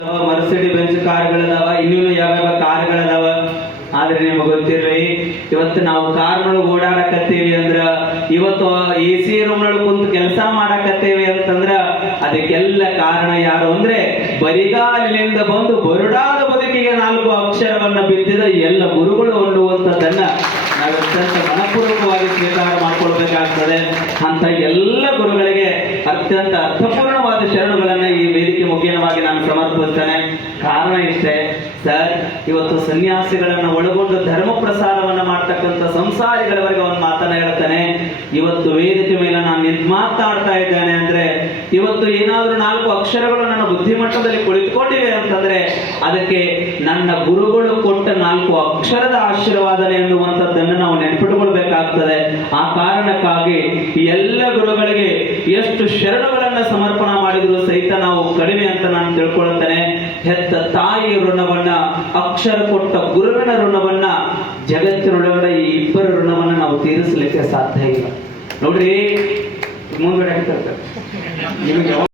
Mercedes bench ಕಾರ್ಗಳದಾವ, ಇನ್ನೂ ಯಾವ್ಯಾವ ಕಾರ್ಗಳದಾವ. ಆದ್ರೆ ನಿಮಗೆ ಗೊತ್ತಿರ್ಲಿ, ಇವತ್ತು ನಾವು ಕಾರ್ನೊಳಗೆ ಓಡಾಡಕತ್ತೀವಿ ಅಂದ್ರ, ಇವತ್ತು AC ರೂಮ್ನೊಳಗೆ ಕುಂತು ಕೆಲಸ ಮಾಡಕತ್ತೇವಿ ಅಂತಂದ್ರ ಅದಕ್ಕೆಲ್ಲ ಕಾರಣ ಯಾರು ಅಂದ್ರೆ ಬರಿಗಾಲಿನಿಂದ ಬಂದು ಬರುಡಾದ ಬದುಕಿಗೆ 4 ಅಕ್ಷರವನ್ನ ಬಿದ್ದಿದ ಎಲ್ಲ ಗುರುಗಳು ಅನ್ನುವಂಥದ್ದನ್ನ ನಾವು ಅತ್ಯಂತ ಮನಪೂರ್ವಕವಾಗಿ ಸ್ವೀಕಾರ ಮಾಡ್ಕೊಳ್ಬೇಕಾಗ್ತದೆ. ಅಂತ ಎಲ್ಲ ಗುರುಗಳಿಗೆ ಅತ್ಯಂತ ಅರ್ಥಪೂರ್ಣವಾದ ಶರಣುಗಳನ್ನ ಈ ವೇದಿಕೆ ಮುಖ್ಯವಾಗಿ ನಾನು ಸಮರ್ಪಿಸ್ತೇನೆ. ಕಾರಣ ಇಷ್ಟೇ ಸರ್, ಇವತ್ತು ಸನ್ಯಾಸಿಗಳನ್ನ ಒಳಗೊಂಡು ಧರ್ಮ ಪ್ರಸಾರವನ್ನ ಮಾಡ್ತಕ್ಕಂಥ ಸಂಸಾರಿಗಳವರೆಗೆ ಒಂದು ಮಾತನ್ನ ಹೇಳ್ತಾನೆ. ಇವತ್ತು ವೇದಿಕೆ ಮೇಲೆ ನಾನು ನಿಂತು ಮಾತಾಡ್ತಾ ಇದ್ದೇನೆ ಅಂದ್ರೆ, ಇವತ್ತು ಏನಾದ್ರೂ 4 ಅಕ್ಷರಗಳು ನನ್ನ ಬುದ್ಧಿಮಟ್ಟದಲ್ಲಿ ಕುಳಿತುಕೊಂಡಿವೆ ಅಂತಂದ್ರೆ ಅದಕ್ಕೆ ನನ್ನ ಗುರುಗಳು ಕೊಟ್ಟ 4 ಅಕ್ಷರದ ಆಶೀರ್ವಾದನೆ ಎನ್ನುವಂಥದ್ದನ್ನು ನಾವು ನೆನಪಿಟ್ಟುಕೊಳ್ಬೇಕಾಗ್ತದೆ. ಆ ಕಾರಣಕ್ಕಾಗಿ ಎಲ್ಲ ಗುರುಗಳಿಗೆ ಎಷ್ಟು ಶರಣುಗಳನ್ನ ಸಮರ್ಪಣೆ ಮಾಡಿದ್ರು ಸಹಿತ ನಾವು ಕಡಿಮೆ ಅಂತ ನಾನು ತಿಳ್ಕೊಳ್ತೇನೆ. ಹೆತ್ತ ತಾಯಿಯ ಋಣವನ್ನ, ಅಕ್ಷರ ಕೊಟ್ಟ ಗುರುವಿನ ಋಣವನ್ನ, ಜಗತ್ತಿನೊಳಗಡೆ ಈ ಇಬ್ಬರ ಋಣವನ್ನ ನಾವು ತೀರಿಸಲಿಕ್ಕೆ ಸಾಧ್ಯ ಇಲ್ಲ. ನೋಡ್ರಿ, ಮುಂದೆ ನಿಮಗೆ